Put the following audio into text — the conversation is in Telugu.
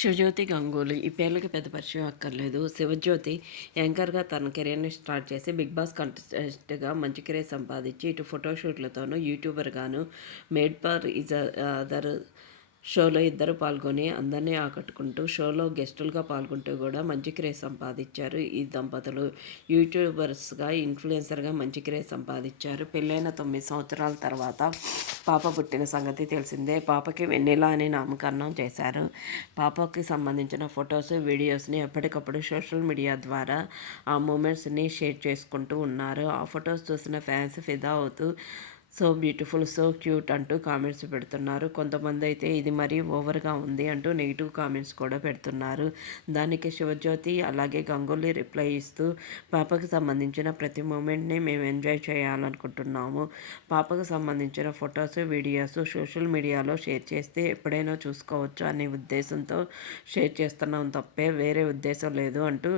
శివజ్యోతి గంగూలీ ఈ పేర్లకి పెద్ద పరిచయం అక్కర్లేదు. శివజ్యోతి యాంకర్‌గా తన కెరియర్‌ని స్టార్ట్ చేసి 'బిగ్ బాస్' కంటెస్టెంట్‌గా మంచి కెరీర్ సంపాదించి ఇటు ఫోటోషూట్‌లతోనూ, యూట్యూబర్‌గాను 'మేడ్ ఫర్ ఈచ్ అదర్' షోలో ఇద్దరు పాల్గొని అందరినీ ఆకట్టుకుంటూ షోలో గెస్టులుగా పాల్గొంటూ కూడా మంచి క్రేజ్ సంపాదించారు. ఈ దంపతులు యూట్యూబర్స్‌గా, ఇన్‌ఫ్లుయెన్సర్‌గా మంచి క్రేజ్ సంపాదించారు. పెళ్ళైన 9 సంవత్సరాల తర్వాత పాప పుట్టిన సంగతి తెలిసిందే. పాపకి వెన్నెల అని నామకరణం చేశారు. పాపకి సంబంధించిన ఫొటోస్, వీడియోస్‌ని ఎప్పటికప్పుడు సోషల్ మీడియా ద్వారా ఆ మూమెంట్స్‌ని షేర్ చేసుకుంటూ ఉన్నారు. ఆ ఫొటోస్ చూసిన ఫ్యాన్స్ ఫిదా అవుతూ సో బ్యూటిఫుల్, సో క్యూట్ అంటూ కామెంట్స్ పెడుతున్నారు. కొంతమంది అయితే ఇది మరీ ఓవర్‌గా ఉంది అంటూ నెగిటివ్ కామెంట్స్ కూడా పెడుతున్నారు. దానికి శివజ్యోతి అలాగే గంగూలీ రిప్లై ఇస్తూ పాపకు సంబంధించిన ప్రతి మూమెంట్‌ని మేము ఎంజాయ్ చేయాలనుకుంటున్నాము. పాపకు సంబంధించిన ఫొటోస్, వీడియోస్ సోషల్ మీడియాలో షేర్ చేస్తే ఎప్పుడైనా చూసుకోవచ్చు అనే ఉద్దేశంతో షేర్ చేస్తున్నాం తప్పే వేరే ఉద్దేశం లేదు అంటూ